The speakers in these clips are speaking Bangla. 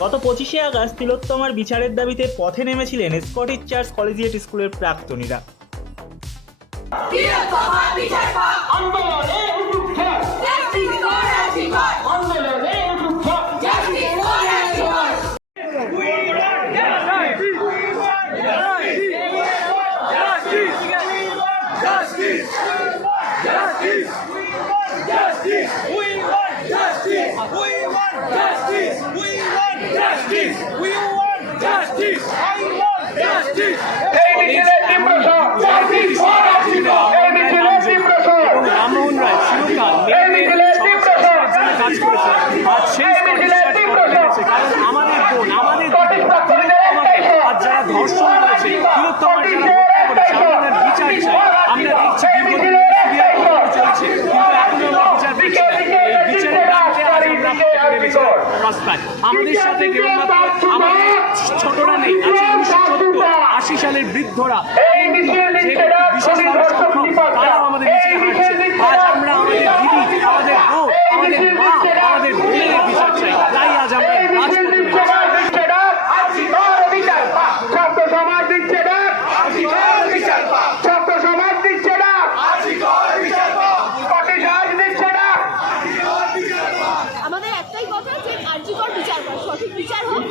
গত পঁচিশে আগস্ট তিলোত্তমার বিচারের দাবিতে পথে নেমেছিলেন স্কটিশ চার্চ কলেজিয়েট স্কুলের প্রাক্তনীরা। তিলোত্তমার বিচার পাক আন্দোলনে উঠুক জাস্টিস ফর আর্জিকর আন্দোলনে উঠুক জাস্টিস ফর আর্জিকর এই মিছিলে তীব্র জাস্টিস ফর আর্জিকর এই মিছিলে তীব্র রামমোহন রায় চিরকাল এই মিছিলে তীব্র কাজ করেছে। আজ সেই এই মিছিলে তীব্র কারণ আমাদের বোন আমাদের আজ যারা ধর্ষণ করেছে তিলোত্তমার যারা হত্যা করেছে আমরা তার বিচার চাই আমরা দেখছি দীর্ঘদিন ধরে সিবিআই তদন্ত চলছে কিন্তু এখনও আমরা বিচার দেখছি না। এই বিচারের দাবিতে আজ আমরা করে গেছিলাম রাস্তায় আমাদের সাথে কেবলমাত্র আমাদের ছোটরা নেই আছে উনিশশো সত্তর আশি সালের বৃদ্ধরা বিশেষভাবে সক্ষম তারাও আমাদের মিছিলে হাঁটছে আজ আমরা আমাদের দিদি আমাদের বউ আমাদের মা আমাদের বোনের বিচার চাই। বিচার সঠিক বিচার হোক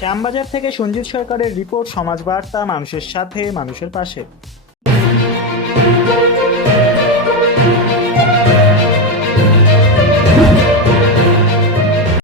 শ্যামবাজার থেকে সঞ্জিত সরকারের রিপোর্ট সমাজ বার্তা মানুষের সাথে মানুষের পাশে।